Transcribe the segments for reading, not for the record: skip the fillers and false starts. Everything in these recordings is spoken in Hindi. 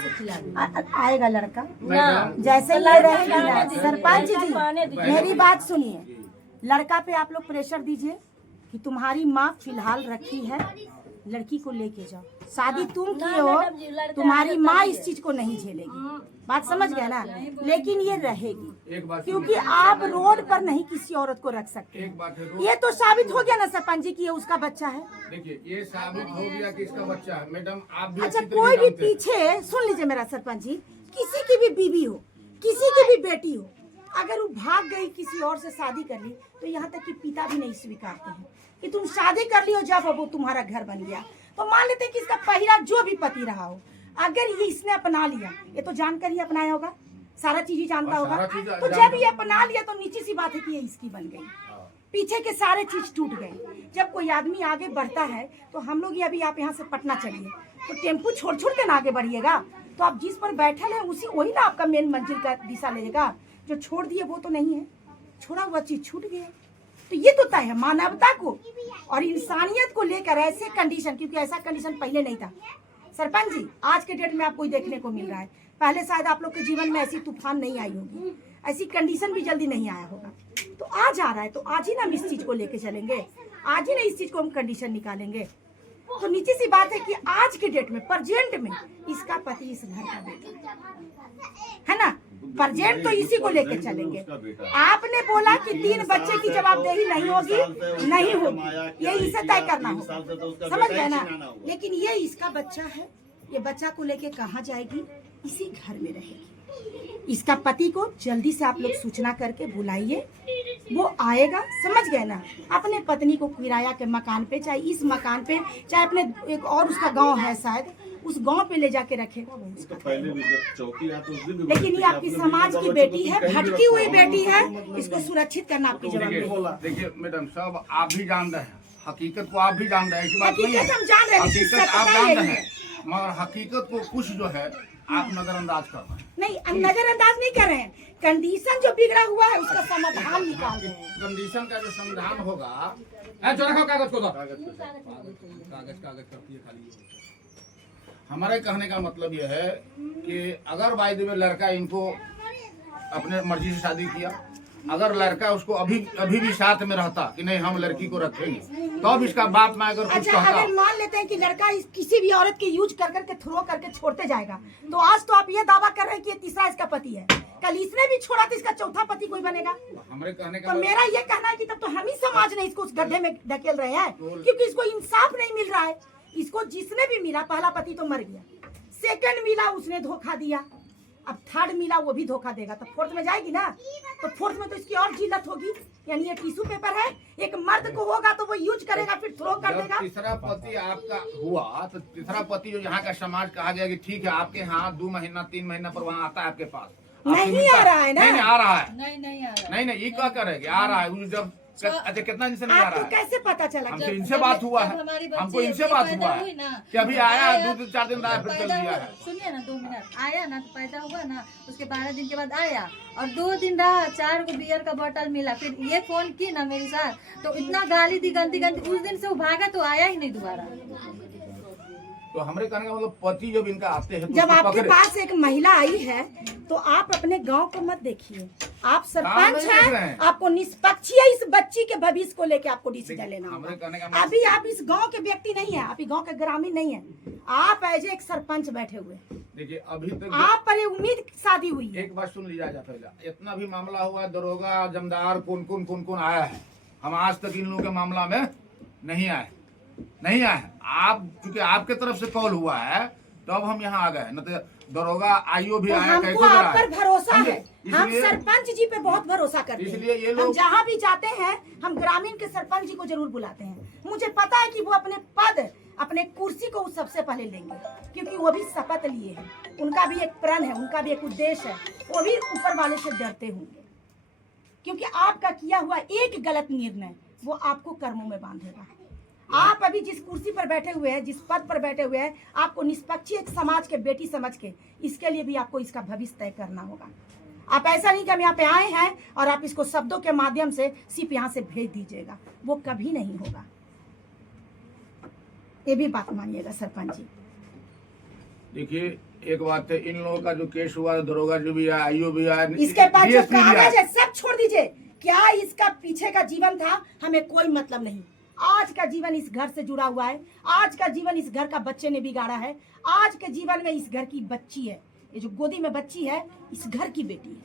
आएगा लड़का जैसे ही रहेगी। सरपंच जी मेरी बात सुनिए, लड़का पे आप लोग प्रेशर दीजिए कि तुम्हारी माँ फिलहाल रखी है, लड़की को लेके जाओ। शादी तुम किए हो, तुम्हारी माँ इस चीज को नहीं झेलेगी, बात समझ गया ना। लेकिन ये रहेगी क्योंकि आप रोड पर नहीं किसी औरत को रख सकते। ये तो साबित हो गया ना सरपंच जी कि ये उसका बच्चा है। देखिए ये साबित हो गया कि इसका बच्चा है। मैडम आप भी अच्छा, कोई भी पीछे सुन लीजिए मेरा सरपंच जी, किसी की भी बीवी हो, किसी की भी बेटी हो, अगर वो भाग गई किसी और से शादी कर ली तो यहाँ तक कि पिता भी नहीं स्वीकारते हैं कि तुम शादी कर ली हो, जब वो तुम्हारा घर बन गया तो मान लेते हैं कि इसका पहला जो भी पति रहा हो, अगर ये इसने अपना लिया, ये तो जानकर ही अपनाया होगा, सारा चीज ही जानता होगा, तो जब ये अपना लिया तो नीचे सी बात है कि ये इसकी बन गई, पीछे के सारे चीज टूट गए। जब कोई आदमी आगे बढ़ता है तो हम लोग ये अभी आप यहाँ से पटना चलिए तो टेम्पू छोड़ छोड़ के ना आगे बढ़िएगा, तो आप जिस पर बैठे हैं उसी वही ना आपका मेन मंजिल का दिशा लेगा। जो छोड़ दिए वो तो नहीं है, छोड़ा हुआ चीज छूट गया। तो ये तो तय है मानवता को और इंसानियत को लेकर ऐसे कंडीशन, क्योंकि ऐसा कंडीशन पहले नहीं था सरपंच जी, आज के डेट में आपको देखने को मिल रहा है। पहले शायद आप लोग के जीवन में ऐसी तूफान नहीं आई होगी, ऐसी कंडीशन भी जल्दी नहीं आया होगा। तो आज आ रहा है तो आज ही ना हम इस चीज को लेके चलेंगे, आज ही ना इस चीज को हम कंडीशन निकालेंगे। तो नीचे सी बात है कि आज के डेट में प्रेजेंट में इसका पति इस घर का बेटा है ना, प्रेजेंट तो इसी को लेके चलेंगे। आपने बोला कि 3 बच्चे की जवाबदेही नहीं होगी, नहीं होगी, ये इसे तय करना होगा, समझ गए ना। लेकिन ये इसका बच्चा है, ये बच्चा को लेके कहाँ जाएगी, इसी घर में रहेगी। इसका पति को जल्दी से आप लोग सूचना करके बुलाइए, वो आएगा, समझ गए ना। अपने पत्नी को किराया के मकान पे, चाहे इस मकान पे, चाहे अपने एक और उसका गांव है शायद, उस गांव पे ले जाके रखेगा वो उसका। लेकिन ये आपकी समाज की बेटी है, भटकी हुई बेटी है, इसको सुरक्षित करना आपकी जवाबदेही है। देखिए मैडम, सब आप भी जान रहे हैं, हकीकत को आप भी जान रहे हैं, हकीकत हम जान रहे हैं, हकीकत आप जान रहे हैं, मगर हकीकत को कुछ जो है आप नजरअंदाज कर रहे हैं। नहीं, नजरअंदाज नहीं कर रहे हैं, कंडीशन जो बिगड़ा हुआ है उसका समाधान निकाल रहे हैं। कंडीशन का जो समाधान होगा, जो रखो कागज को, कागज करती है खाली। हमारे कहने का मतलब यह है कि अगर बाय द वे लड़का इनको अपने मर्जी से शादी किया, अगर लड़का उसको अभी भी साथ में रहता कि नहीं हम लड़की को रखेंगे, तो अब इसका बाप मैं अगर कुछ कहता। अगर मान लेते हैं कि लड़का किसी भी औरत के यूज कर करके थ्रो करके छोड़ते जाएगा, तो आज तो आप ये दावा कर रहे हैं कि ये तीसरा इसका पति है, कल इसने भी छोड़ा तो इसका चौथा पति कोई बनेगा। हमारे कहने का तो मेरा ये कहना है कि तब तो हम ही समाज ने इसको उस गड्ढे में ढकेल रहे हैं, क्योंकि इसको इंसाफ नहीं मिल रहा है। इसको जिसने भी मिला, पहला पति तो मर गया, सेकंड मिला उसने धोखा दिया, अब थर्ड मिला वो भी धोखा देगा, तो फोर्थ में जाएगी ना, तो फोर्थ में तो इसकी और जिल्लत होगी। यानी ये टिश्यू पेपर है, एक मर्द को होगा तो वो यूज करेगा फिर थ्रो कर देगा। तीसरा पति आपका हुआ तो तीसरा पति जो यहाँ का समाज कहा गया कि ठीक है आपके यहाँ 2 महीना 3 महीना पर वहाँ आता है आपके पास, नहीं आ रहा है ना, नहीं आ रहा है, नहीं ये क्या करेंगे, आ रहा है जब। अच्छा कितना दिन से नहीं आ रहा है? कैसे पता चला? हमसे इनसे बात हुआ है, हमको इनसे बात हुआ है कि अभी आया 2-4 दिन रहा फिर चल दिया है। सुनिए ना 2 मिनट, आया ना तो पैदा हुआ ना, उसके 12 दिन के बाद आया और 2 दिन रहा, 4 को बियर का बोतल मिला, फिर ये फोन की ना मेरे साथ, तो इतना गाली दी गंदी, उस दिन से वो भागा तो आया ही नहीं दोबारा। तो हमारे कहने का मतलब पति जब इनका आते हैं तो जब आपके पास एक महिला आई है तो आप अपने गांव को मत देखिए, आप सरपंच हैं, आपको निष्पक्षीय इस बच्ची के भविष्य को लेके आपको डिसीजन लेना होगा। अभी आप इस गांव के व्यक्ति नहीं है, आप इस गांव के ग्रामीण नहीं है, आप एज एक सरपंच बैठे हुए। देखिए अभी तक आप पर उम्मीद शादी हुई है। एक बात सुन लीजिए पहले, इतना भी मामला हुआ, दरोगा जमदार कौन आया है, हम आज तक इन लोगों के मामला में नहीं आए। आप चूंकि आपके तरफ से कॉल हुआ है तो अब हम यहाँ आ गए, न तो दरोगा आईओ भी आया। हमको आप पर भरोसा है, हम सरपंच जी पे बहुत भरोसा करते हैं, इसलिए ये लोग हम जहाँ भी जाते हैं हम ग्रामीण के सरपंच जी को जरूर बुलाते हैं। मुझे पता है कि वो अपने पद, अपने कुर्सी को सबसे पहले लेंगे, क्योंकि वो भी शपथ लिए हैं, उनका भी एक प्रण है, उनका भी एक उद्देश्य है, वो भी ऊपर वाले से डरते होंगे, क्योंकि आपका किया हुआ एक गलत निर्णय वो आपको कर्मों में बांधेगा। आप अभी जिस कुर्सी पर बैठे हुए हैं, जिस पद पर बैठे हुए हैं, आपको निष्पक्ष एक समाज के बेटी समझ के इसके लिए भी आपको इसका भविष्य तय करना होगा। आप ऐसा नहीं कि हम यहाँ पे आए हैं और आप इसको शब्दों के माध्यम से सिर्फ यहाँ से भेज दीजिएगा, वो कभी नहीं होगा। ये भी बात मानिएगा सरपंच जी। देखिए एक बात है, इन लोगों का जो केस हुआ, दरोगा जो भी है, आईओ भी है, इसके पास जो DSP भी है। कागज है सब छोड़ दीजिए। क्या इसका पीछे का जीवन था हमें कोई मतलब नहीं। आज का जीवन इस घर से जुड़ा हुआ है, आज का जीवन इस घर का बच्चे ने बिगाड़ा है, आज के जीवन में इस घर की बच्ची है, ये जो गोदी में बच्ची है इस घर की बेटी है,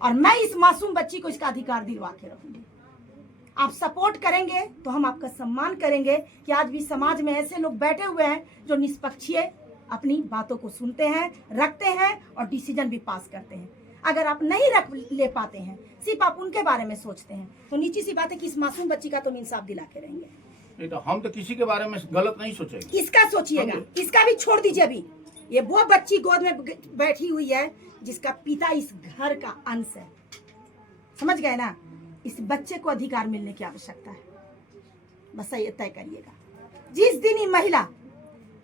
और मैं इस मासूम बच्ची को इसका अधिकार दिलवा के रखूंगी। आप सपोर्ट करेंगे तो हम आपका सम्मान करेंगे कि आज भी समाज में ऐसे लोग बैठे हुए हैं जो निष्पक्षीय अपनी बातों को सुनते हैं, रखते हैं और डिसीजन भी पास करते हैं। अगर आप नहीं रख ले पाते हैं, सिर्फ आप उनके बारे में सोचते हैं, तो नीची सी बात है कि इस मासूम बच्ची का तो इंसाफ दिला के रहेंगे। नहीं तो हम तो किसी के बारे में गलत नहीं सोचेंगे। इसका सोचिएगा, इसका भी छोड़ दीजिए। अभी ये वो बच्ची गोद में बैठी हुई है जिसका पिता इस घर का अंश है, समझ गए ना। इस बच्चे को अधिकार मिलने की आवश्यकता है, बस ये तय करिएगा। जिस दिन ये महिला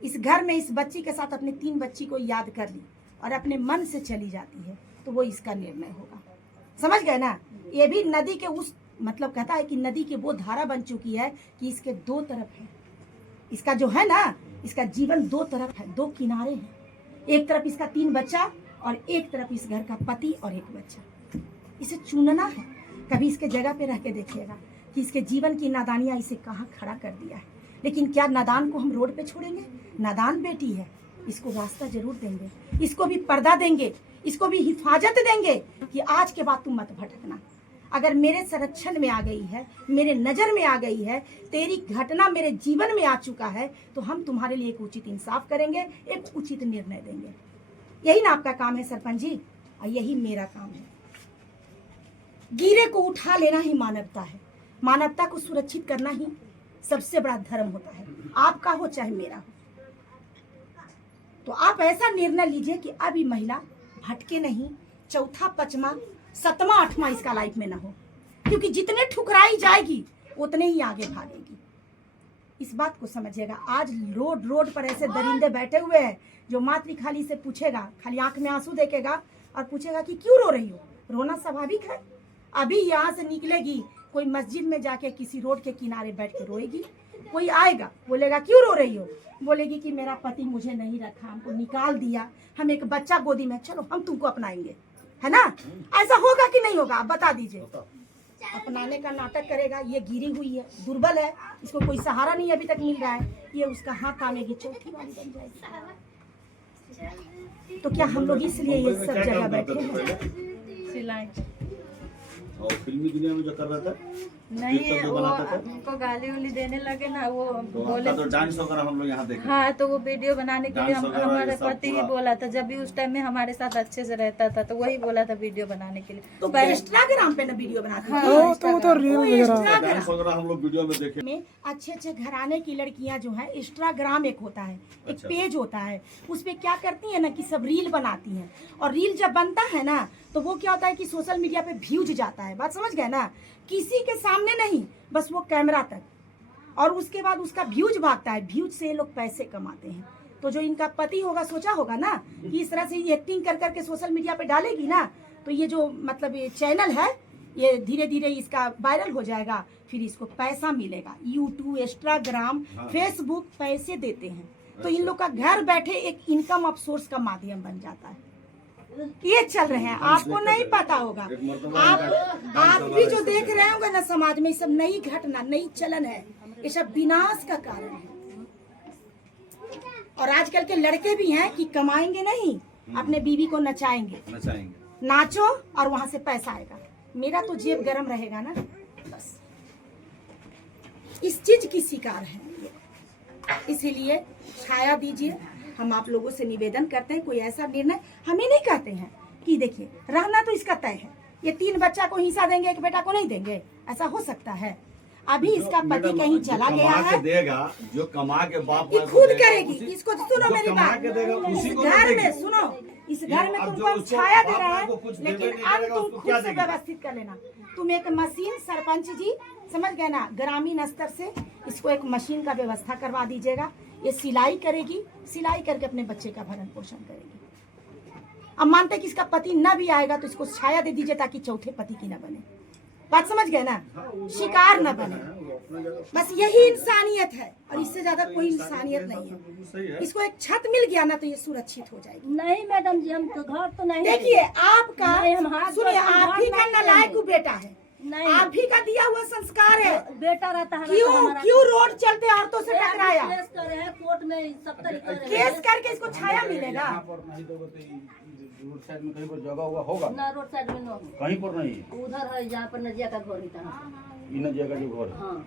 इस घर में इस बच्ची के साथ अपने 3 बच्ची को याद कर ली और अपने मन से चली जाती है तो वो इसका निर्णय होगा, समझ गए ना। ये भी नदी के उस मतलब कहता है कि नदी की वो धारा बन चुकी है कि इसके 2 तरफ है, इसका जो है ना, इसका जीवन 2 तरफ है, 2 किनारे हैं। एक तरफ इसका 3 बच्चा और एक तरफ इस घर का पति और एक बच्चा। इसे चुनना है। कभी इसके जगह पे रह के देखिएगा कि इसके जीवन की नादानियाँ इसे कहाँ खड़ा कर दिया है। लेकिन क्या नादान को हम रोड पे छोड़ेंगे? नादान बेटी है, इसको रास्ता जरूर देंगे, इसको भी पर्दा देंगे, इसको भी हिफाजत देंगे कि आज के बाद तुम मत भटकना। अगर मेरे संरक्षण में आ गई है, मेरे नज़र में आ गई है, तेरी घटना मेरे जीवन में आ चुका है, तो हम तुम्हारे लिए एक उचित इंसाफ करेंगे, एक उचित निर्णय देंगे। यही ना आपका काम है सरपंच जी, और यही मेरा काम है। गिरे को उठा लेना ही मानवता है। मानवता को सुरक्षित करना ही सबसे बड़ा धर्म होता है, आपका हो चाहे मेरा हो। तो आप ऐसा निर्णय लीजिए कि अब ये महिला भटके नहीं, 4था, 5वां, 7वां, 8वां इसका लाइफ में ना हो, क्योंकि जितने ठुकराई जाएगी उतने ही आगे भागेगी। इस बात को समझिएगा। आज रोड पर ऐसे दरिंदे बैठे हुए हैं जो मातृ खाली से पूछेगा, खाली आंख में आंसू देखेगा और पूछेगा कि क्यों रो रही हो। रोना स्वाभाविक है। अभी यहाँ से निकलेगी, कोई मस्जिद में जाके किसी रोड के किनारे बैठ के रोएगी, कोई आएगा बोलेगा क्यों रो रही हो, बोलेगी कि मेरा पति मुझे नहीं रखा, हमको निकाल दिया, हम एक बच्चा गोदी में, चलो हम तुमको अपनाएंगे, है ना। ऐसा होगा कि नहीं होगा, आप बता दीजिए। अपनाने का नाटक करेगा। ये गिरी हुई है, दुर्बल है, इसको कोई सहारा नहीं अभी तक मिल रहा है, ये उसका हाथ थामेगी, चौथी वाली बन जाएगी। तो क्या हम लोग इसलिए ये सब जगह बैठे हैं? सिलाई और फिल्मी दुनिया में जो कर रहा था नहीं, कीर्तन जो वो बनाता था, हमको गाली उली देने लगे ना, वो तो बोले। आपका तो डांस वगैरह हम लोग यहाँ देखे। हाँ, तो वो वीडियो बनाने के लिए डांस वगैरह हमारे ये सब पति ही पूरा- बोला था, जब भी उस टाइम में हमारे साथ अच्छे से रहता था, तो वही बोला था वीडियो बनाने के लिए। तो पहले- इंस्टाग्राम पे ना वीडियो बनाती हाँ, थी। तो इंस्टाग्राम डांस वगैरह हम लोग वीडियो में देखे। में अच्छे घराने की लड़कियां जो है, इंस्टाग्राम एक होता है, एक अच्छा। पेज होता है, उस पे क्या करती है ना कि सब रील बनाती हैं, और रील जब बनता है ना तो वो क्या होता है कि सोशल मीडिया पे व्यूज जाता है। बात समझ गए ना, किसी के सामने नहीं, बस वो कैमरा तक, और उसके बाद उसका व्यूज भागता है, व्यूज से ये लोग पैसे कमाते हैं। तो जो इनका पति होगा सोचा होगा ना कि इस तरह से ये एक्टिंग कर करके सोशल मीडिया पे डालेगी ना, तो ये जो मतलब ये चैनल है ये धीरे धीरे इसका वायरल हो जाएगा, फिर इसको पैसा मिलेगा। यूट्यूब, इंस्टाग्राम, फेसबुक पैसे देते हैं, तो इन लोग का घर बैठे एक इनकम ऑफ सोर्स का माध्यम बन जाता है। ये चल रहे हैं, आपको नहीं पता होगा। आप भी जो देख रहे होंगे ना समाज में, ये सब नई घटना, नई चलन है, ये सब विनाश का कारण है। और आजकल के लड़के भी हैं कि कमाएंगे नहीं, अपने बीवी को नचाएंगे, नाचो और वहां से पैसा आएगा, मेरा तो जेब गरम रहेगा ना, बस इस चीज की शिकार है। इसीलिए छाया दीजिए। हम आप लोगों से निवेदन करते हैं, कोई ऐसा निर्णय हमें नहीं कहते हैं कि देखिए रहना तो इसका तय है, ये 3 बच्चा को हिस्सा देंगे, एक बेटा को नहीं देंगे, ऐसा हो सकता है। अभी इसका पति कहीं चला गया है, देगा जो कमा के बाप ये खुद करेगी। इसको सुनो मेरी कमा बात, के देगा, उसी इस को घर देगी। में सुनो, इस घर में अब तुमको जो हम उसको छाया दे बाप रहे माँ को हैं, कुछ देवे लेकिन नहीं अब करेगा, तुम उसको खुद क्या से देगी? व्यवस्थित कर लेना। तुम एक मशीन, सरपंच जी समझ गए ना, ग्रामीण स्तर से इसको एक मशीन का व्यवस्था करवा दीजिएगा। ये सिलाई करेगी, सिलाई करके अपने बच्चे का भरण पोषण करेगी। अब मानते हैं कि इसका पति न भी आएगा तो इसको छाया दे दीजिए ताकि चौथे पति की न बने। बात समझ गए ना, शिकार न बने। अपनी जगह बस यही इंसानियत है और इससे ज्यादा कोई इंसानियत नहीं है। सही है। इसको एक छत मिल गया ना तो ये सुरक्षित हो जाएगी। नहीं मैडम जी, हम तो घर तो नहीं देखिए आपका, नहीं, हम हाथ सुनिए, जोड़ के आप ही घर का नहीं नालायक करेंगे। बेटा है, नहीं आप ही का दिया हुआ संस्कार है। बेटा रहता है क्यों रोड चलते औरतों से टकराया? केस करे हैं कोर्ट में, सब तरीके केस करके इसको छाया मिलेगा। यहाँ पर नहीं दोगे तो ये रोड साइड में कहीं पर जगह हुआ होगा, ना रोड साइड में नो, कहीं पर नहीं उधर है जहाँ पर नजिया का घर ही इन जगह जो घर है हाँ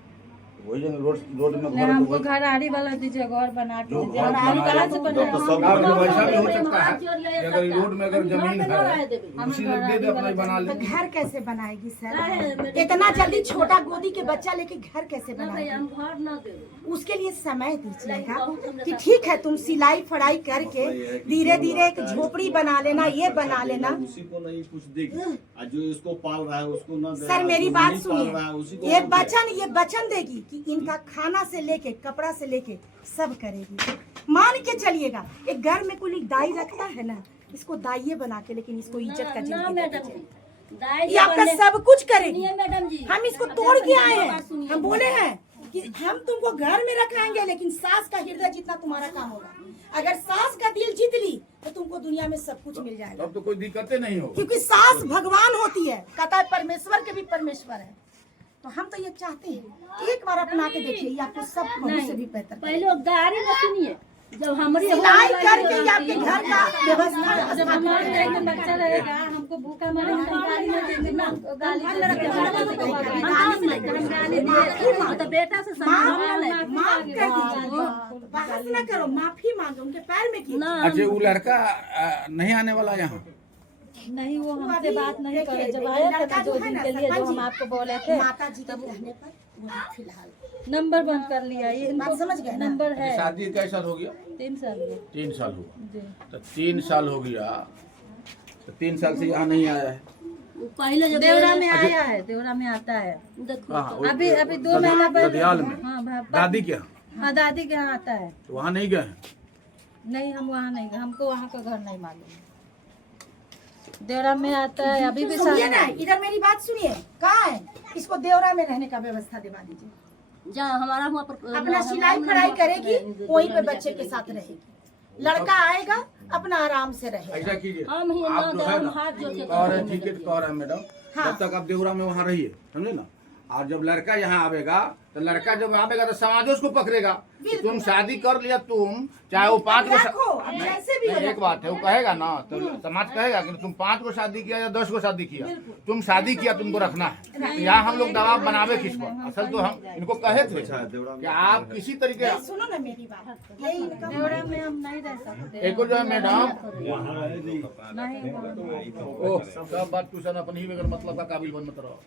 वही जगह रोड में घर नहीं, है तो हमको वही- घर आड़ी वाला दीजिए, घर बना के जो दीजिए। घर और आड़ी बनाया कहाँ से तो बनाया? तो सब आप लोग वैसा भी हो हम सकता हाथ है जोड़ लिया कि अगर रोड में अगर जमीन है हम उसी में दे दे अपना बना तो ले। घर कैसे बनाएगी नहीं, सर? मेरे- इतना जल्दी छोटा गोदी के बच्चा लेके घर कैसे ना भैया, बनाएगी? हम घर ना दे। उसके लिए समय दीजिएगा कि ठीक है तुम सिलाई फड़ाई करके धीरे धीरे एक झोपड़ी बना लेना, ये बना लेना। उसी को नहीं कुछ देगी और जो इसको पाल रहा है उसको ना दे सर रहा है, मेरी जो बात नहीं पाल रहा है उसी सुनिए, को ये ना दे। वचन देगी कि इनका खाना से लेके कपड़ा से लेके सब करेगी। मान के चलिएगा, एक घर में कोई दाई रखता है ना, इसको दाइये बना के, लेकिन इसको इज्जत का ना जिंदगी मैडम देके जी, चलिए। दाई ये आपका बनने- सब कुछ करेगी। सुनिए मैडम जी, हम इसको तोड़ के आए हैं, सुनिए। हम बोले हैं कि हम तुमको घर में रखाएंगे, लेकिन सास का हृदय जितना तुम्हारा काम होगा। अगर सास का दिल जीत ली तो तुमको दुनिया में सब कुछ मिल जाएगा, तब तो कोई दिक्कतें नहीं हो। क्योंकि सास भगवान होती है, कहता है परमेश्वर के भी परमेश्वर है। तो हम तो ये चाहते हैं एक बार अपना के देखिए, ये आपको सब बहू से भी बेहतर करेगा। पहले वो गाड़ी में सुनिए, जब हमारी सिलाई करके ये आपके घर का व्यवस्था जब हमारे घर में बच्चा रहेगा, हमको भूखा मरे हम गाली में देंगे ना, गाली में देंगे, तो बेटा से माफ कर दीजिए, बहस न करो, माफी मांगो, उनके पैर में कीजिए। अच्छा वो लड़का नहीं आने वाला यहाँ? नहीं, वो हमसे अभी बात नहीं देखिए, करे। जब आया था लड़का ना जो 2 है दिन ना, के लिए, जो सरपंच हम जी, आपको बोले थे, माता जी के कहने पर वही फिलहाल नंबर बंद कर लिया। ये बात समझ गए ना? नंबर है शादी कैसा हो गया? 3 साल हुए 3 साल हुआ। जी। तो 3 साल हो गया, तो 3 साल से यहाँ नहीं आया है। पहले जब देवरा में आया है, देवरा में आता है। देखो हाँ, वो- अभी 2 महीना पहले। गदियाल में हाँ, दादी के यहाँ, हाँ, दादी के यहाँ आता है। तो वहाँ नहीं गए हैं? नहीं, हम वहाँ नहीं गए, हमको वहाँ का घर नहीं मालूम। देवरा में आता है, अभी भी सुनिए ना, इधर मेरी बात सुनिए, कहाँ है? इसको देवरा में रहने का व्यवस्था दिवा दीजिए। जहाँ हमारा हुआ अपना सिलाई फड़ाई करेगी, वहीं पे बच्चे के साथ रहेगी। लड़का आएगा, अपना आराम से रहेगा। ऐसा कीजिए, हम ही आप जो है हम ना, हाथ जोड़ के कह रहे ठीक है, कह रहे हैं मैडम, हाँ। जब तक आप देवरा में वहाँ रहिए, समझे ना। और जब लड़का यहाँ आवेगा, तो लड़का जब आवेगा तो समाज उसको पकड़ेगा। तुम शादी कर लिया, तुम चाहे वो 5 को रखो, अब जैसे भी हो एक बात है, वो कहेगा ना, तो समाज कहेगा कि तुम 5 को शादी किया या 10 को शादी किया, तुम शादी किया, तुमको रखना है। तो यहाँ हम लोग दबाव बनावे किस पर? असल तो हम इनको कहे थे कि आप किसी तरीके, नहीं, सुनो ना मेरी बात, यही इनका देवरा में हम नहीं रह सकते। एक जो है मैडम, नहीं, ओह सब बात ट्यूशन अपन ही बगैर मतलब का काबिल बन मत रहो।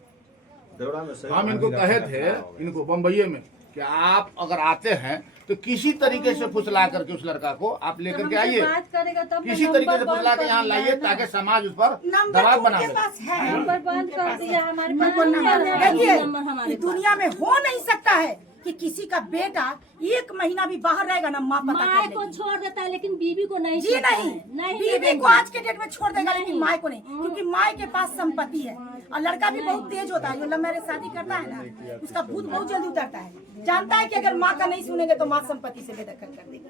देवरा में सही हम इनको कहे थे, इनको बम्बई में, कि आप अगर आते हैं तो किसी तरीके से फुसला करके उस लड़का को आप लेकर के आइए, बात करेगा तब किसी तरीके से फुसला के यहाँ लाइए, ताकि समाज उस पर नंबर दबाव उनके बनावे। पास है। नंबर बंद कर दिया हमारे पास। उनको नंबर नंबर देखिए, हमारे ये दुनिया में हो नहीं सकता है कि किसी का बेटा 1 महीना भी बाहर रहेगा ना, माँ पता माँ कर को लेगी। छोड़ देता है, लेकिन बीवी को नहीं जी छोड़ता नहीं, है। नहीं बीवी मैडम को जी। आज के डेट में छोड़ देगा, लेकिन माँ को नहीं, क्योंकि माँ के पास संपत्ति है। और लड़का भी बहुत तेज होता है, जो लव मैरिज शादी करता है ना, उसका भूत बहुत जल्दी उतरता है। जानता है कि अगर माँ का नहीं सुनेंगे तो माँ संपत्ति से बेदखल कर देगी।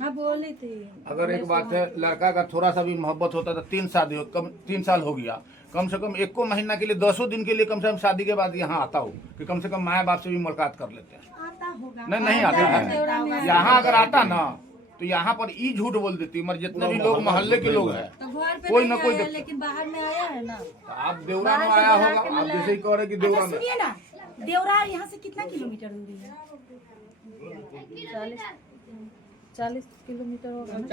हाँ, बोली थी। अगर एक बात है, लड़का का थोड़ा सा भी मोहब्बत होता तो 3 साल हो गया, कम से कम 1 महीना के लिए 10 दिन के लिए कम से कम शादी के बाद यहाँ आता हो, कि कम से कम माँ बाप से भी मुलाकात कर लेते हैं। आता होगा, नहीं आता है। यहाँ अगर आता ना, तो यहाँ पर ई झूठ बोल देती, मगर जितने भी लोग मोहल्ले के लोग हैं, तो घर पे कोई नहीं ना कोई आया, देख- लेकिन बाहर में आया है ना। तो आप देवरा में आया होगा, आप जैसे ही कह रहे कि अच्छा देवरा में। सुनिए ना, देवरा यहाँ से कितना किलोमीटर दूरी है? 40 किलोमीटर होगा ना।